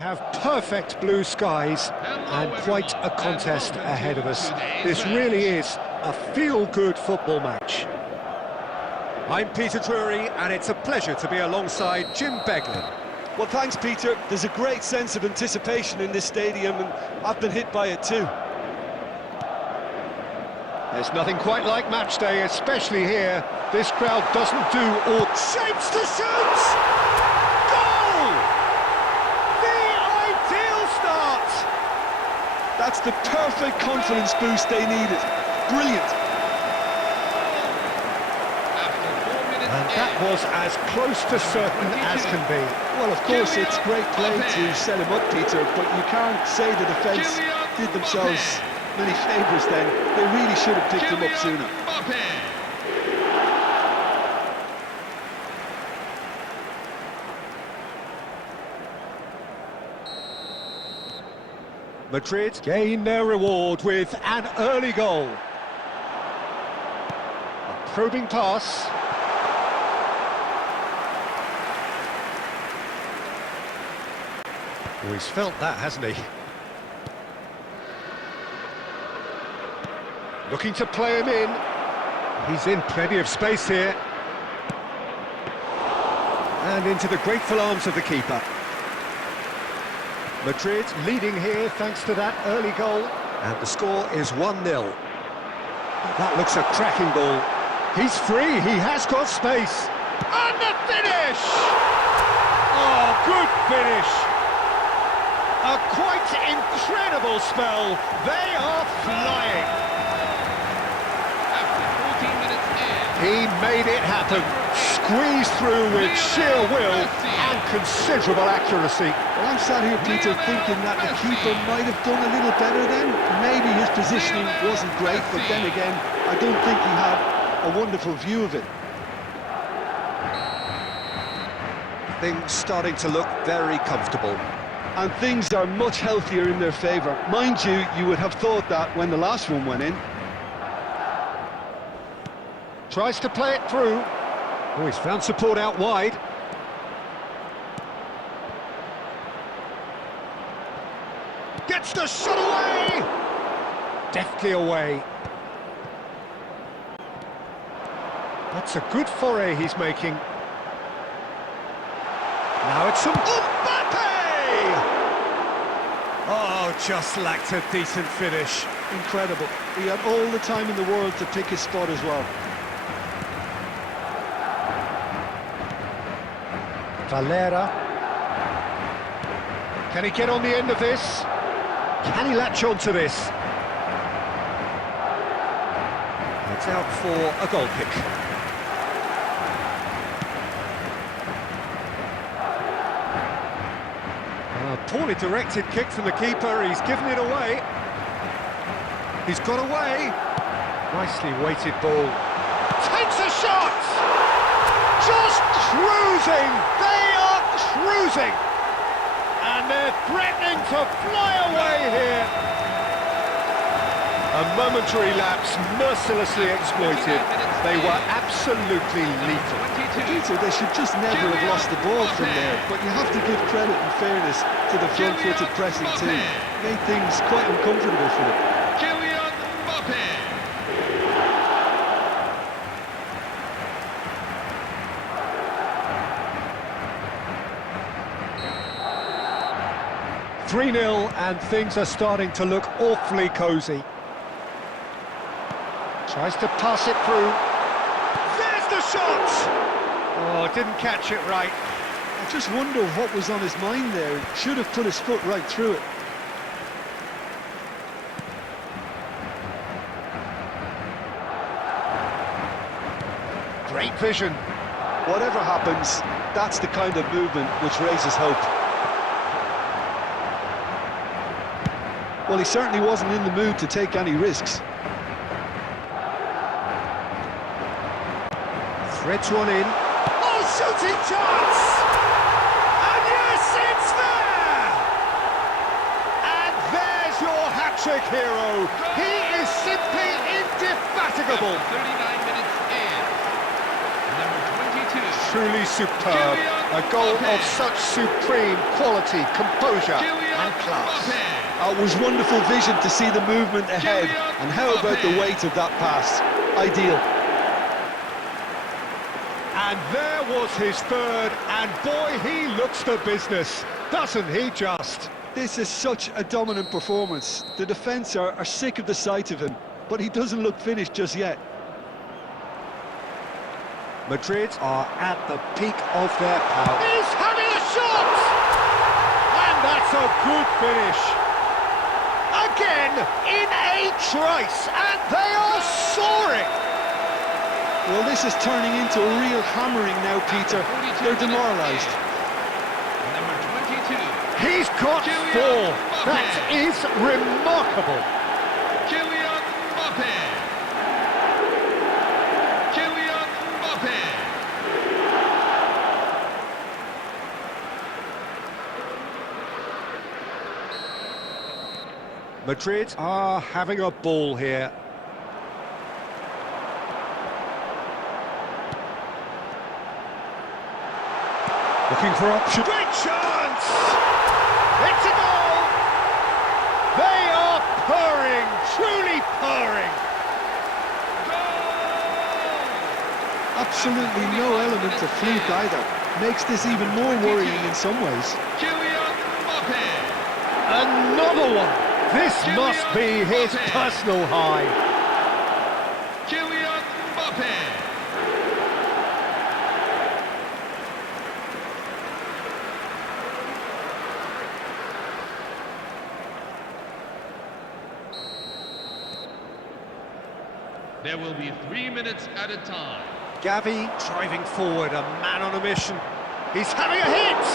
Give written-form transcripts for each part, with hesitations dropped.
Have perfect blue skies and quite a contest ahead of us. This really is a feel-good football match. I'm Peter Drury, and it's a pleasure to be alongside Jim Beglin. Well, thanks, Peter. There's a great sense of anticipation in this stadium, and I've been hit by it too. There's nothing quite like match day, especially here. This crowd doesn't do all... Shapes to shoot! Goal! The ideal start! That's the perfect confidence boost they needed. Brilliant. And that was as close to certain as can be. Well, of course, it's great play to set him up, Peter, but you can't say the defence did themselves many favours then. They really should have picked him up sooner. Madrid gain their reward with an early goal. A probing pass. Oh, he's felt that, hasn't he? Looking to play him in. He's in plenty of space here. And into the grateful arms of the keeper. Madrid leading here thanks to that early goal. And the score is 1-0. That looks a cracking ball. He's free, he has got space. And the finish! Oh, good finish! A quite incredible spell. They are flying. He made it happen, squeezed through with sheer will and considerable accuracy. Well, I'm sat here, Peter, thinking that the keeper might have done a little better then. Maybe his positioning wasn't great, but then again, I don't think he had a wonderful view of it. Things starting to look very comfortable. And things are much healthier in their favour. Mind you, you would have thought that when the last one went in. Tries to play it through. Oh, he's found support out wide. Gets the shot away! Deftly away. That's a good foray he's making. Now it's some... Mbappe! Oh, just lacked a decent finish. Incredible. He had all the time in the world to pick his spot as well. Valera. Can he get on the end of this? Can he latch on to this? It's out for a goal kick. A poorly directed kick from the keeper. He's given it away. He's got away. Nicely weighted ball. Takes a shot! Just cruising! They are cruising! And they're threatening to fly away here. A momentary lapse mercilessly exploited. They were absolutely lethal. Peter, they should just never have lost the ball from there, but you have to give credit and fairness to the front-footed pressing team. Made things quite uncomfortable for them. 3-0, and things are starting to look awfully cosy. Tries to pass it through. There's the shot! Oh, didn't catch it right. I just wonder what was on his mind there. Should have put his foot right through it. Great vision. Whatever happens, that's the kind of movement which raises hope. Well, he certainly wasn't in the mood to take any risks. Threads one in. Oh, shooting chance! And yes, it's there! And there's your hat-trick hero. He is simply indefatigable. 39 minutes in. Number 22. truly superb. A goal of such supreme quality, composure and class. It was wonderful vision to see the movement ahead. And how about the weight of that pass? Ideal. And there was his third, and boy, he looks the business, doesn't he just? This is such a dominant performance. The defence are sick of the sight of him, but he doesn't look finished just yet. Madrid are at the peak of their power. He's having a shot! And that's a good finish. Again, in a trice, and they are soaring! Well, this is turning into a real hammering now, Peter. They're demoralised. Number 22. He's got four. That is remarkable. Kylian Mbappe. Kylian Mbappe. Madrid are having a ball here. Looking for option. Great chance! It's a goal! They are purring, truly purring. Absolutely no element of fluke either. Makes this even more worrying in some ways. Kylian Mbappe. Another one! This must be his personal high. Kylian Mbappe. There will be 3 minutes at a time. Gavi driving forward, a man on a mission. He's having a hit!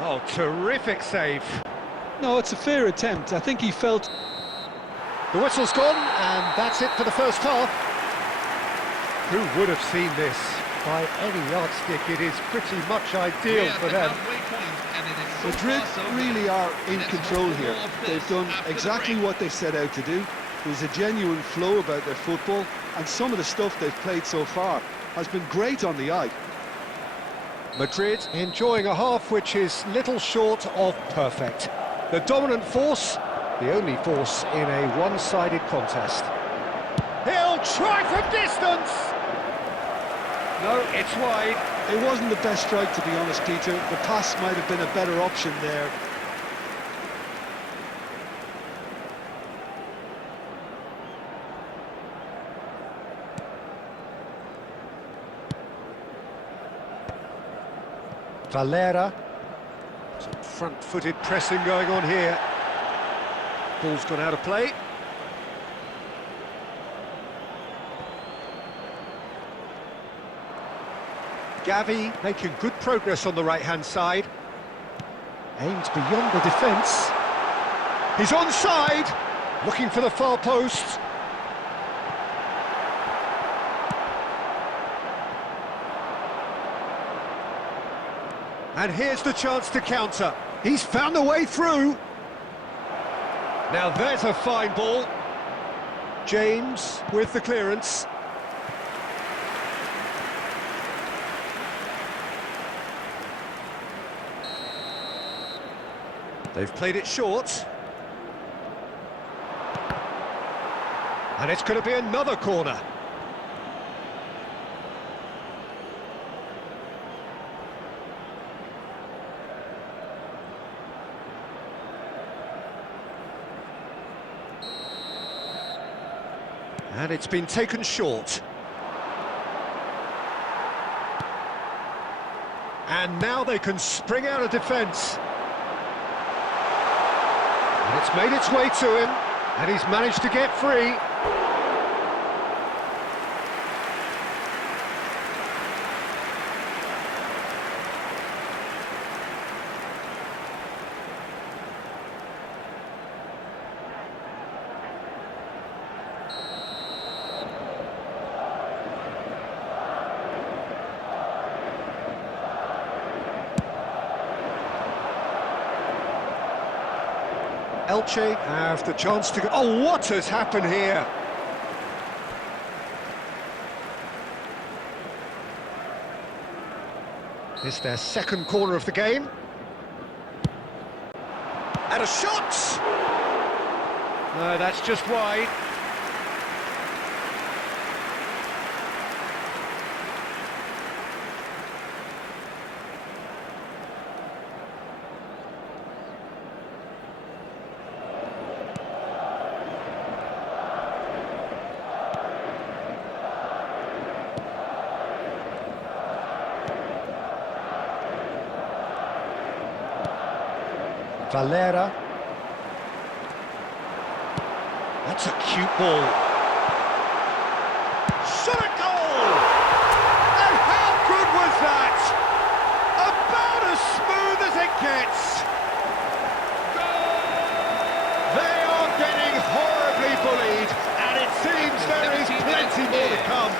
Oh, terrific save. No, it's a fair attempt. I think he felt... The whistle's gone, and that's it for the first half. Who would have seen this? By any yardstick, it is pretty much ideal for them. Madrid really are in control here. They've done exactly what they set out to do. There's a genuine flow about their football, and some of the stuff they've played so far has been great on the eye. Madrid enjoying a half which is little short of perfect. The dominant force, the only force in a one-sided contest. He'll try from distance! No, it's wide. It wasn't the best strike, to be honest, Peter. The pass might have been a better option there. Valera. Some front-footed pressing going on here. Ball's gone out of play. Gavi making good progress on the right-hand side. Aims beyond the defence. He's onside, looking for the far post. And here's the chance to counter. He's found a way through. Now there's a fine ball. James with the clearance. They've played it short. And it's going to be another corner. And it's been taken short. And now they can spring out of defence. And it's made its way to him, and he's managed to get free. Elche have the chance to go... Oh, what has happened here? It's their second corner of the game. And a shot! No, that's just wide. Valera. That's a cute ball. Shot a goal! And how good was that? About as smooth as it gets. They are getting horribly bullied, and it seems there is plenty more to come.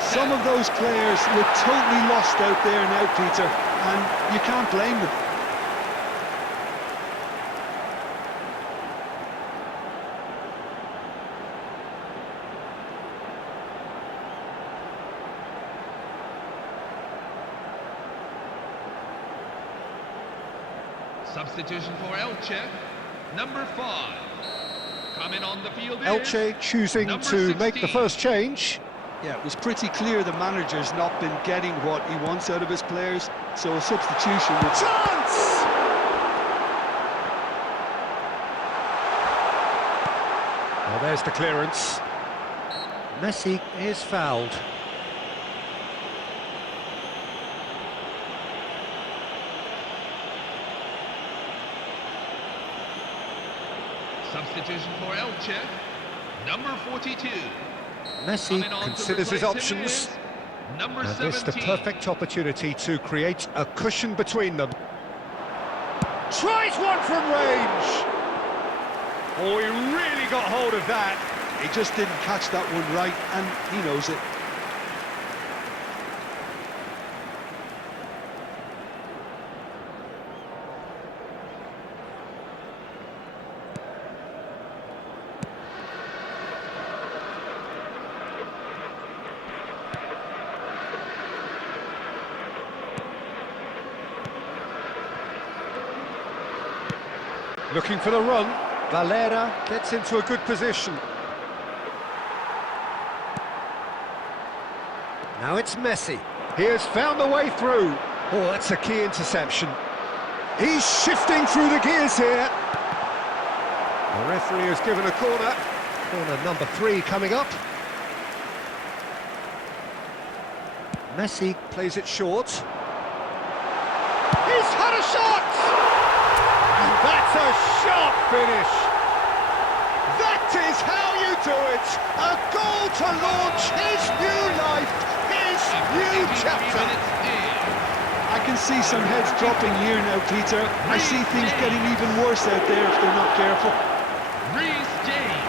Some of those players look totally lost out there now, Peter, and you can't blame them. Substitution for Elche, number 5. Coming on the field Elche choosing number to make the 16. first change. Yeah, it was pretty clear the manager's not been getting what he wants out of his players, so a substitution would... Chance! Well, there's the clearance. Messi is fouled. Substitution for Elche, number 42. Messi Coming on to considers his replace him options. is number And this 17. the perfect opportunity to create a cushion between them. Tries one from range! Oh, he really got hold of that. He just didn't catch that one right, and he knows it. Looking for the run. Valera gets into a good position. Now it's Messi. He has found the way through. Oh, that's a key interception. He's shifting through the gears here. The referee has given a corner. Corner number 3 coming up. Messi plays it short. He's had a shot! And that's a sharp finish. That is how you do it. A goal to launch his new life, his new chapter. I can see some heads dropping here now, Peter. I see things getting even worse out there if they're not careful. Reece James.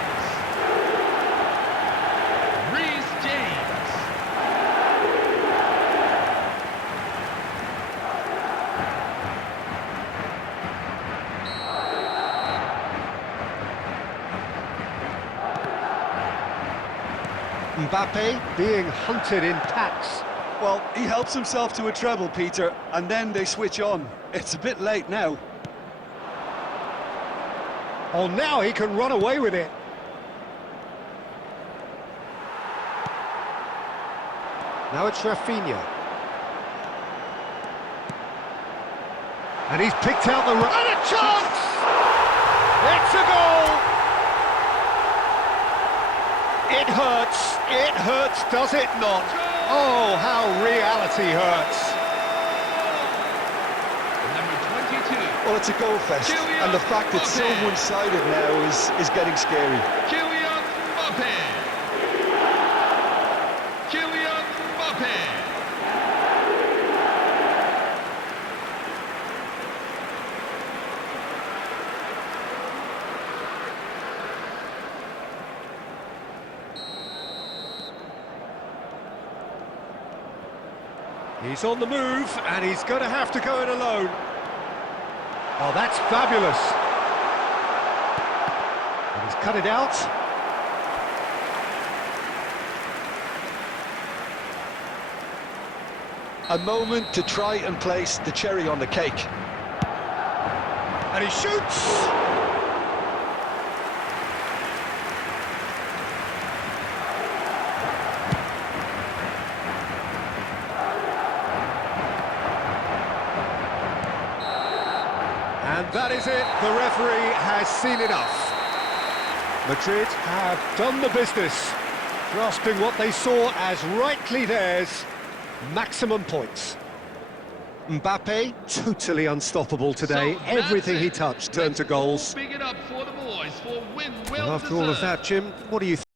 Reece James. Mbappe being hunted in packs. Well, he helps himself to a treble, Peter, and then they switch on. It's a bit late now. Oh, now he can run away with it. Now it's Rafinha. And he's picked out the... And a chance! It's a goal! It hurts, does it not? Oh, how reality hurts. Number 22. Well, it's a goal fest, and the fact it's so one-sided now is getting scary. Kylian Mbappe. Kylian Mbappe. He's on the move, and he's going to have to go it alone. Oh, that's fabulous. And he's cut it out. A moment to try and place the cherry on the cake. And he shoots! And that is it. The referee has seen enough. Madrid have done the business, grasping what they saw as rightly theirs, maximum points. Mbappe, totally unstoppable today. So Everything that's he it. touched turned to goals. Big it up for the boys for win well And after all of that, Jim, what do you think?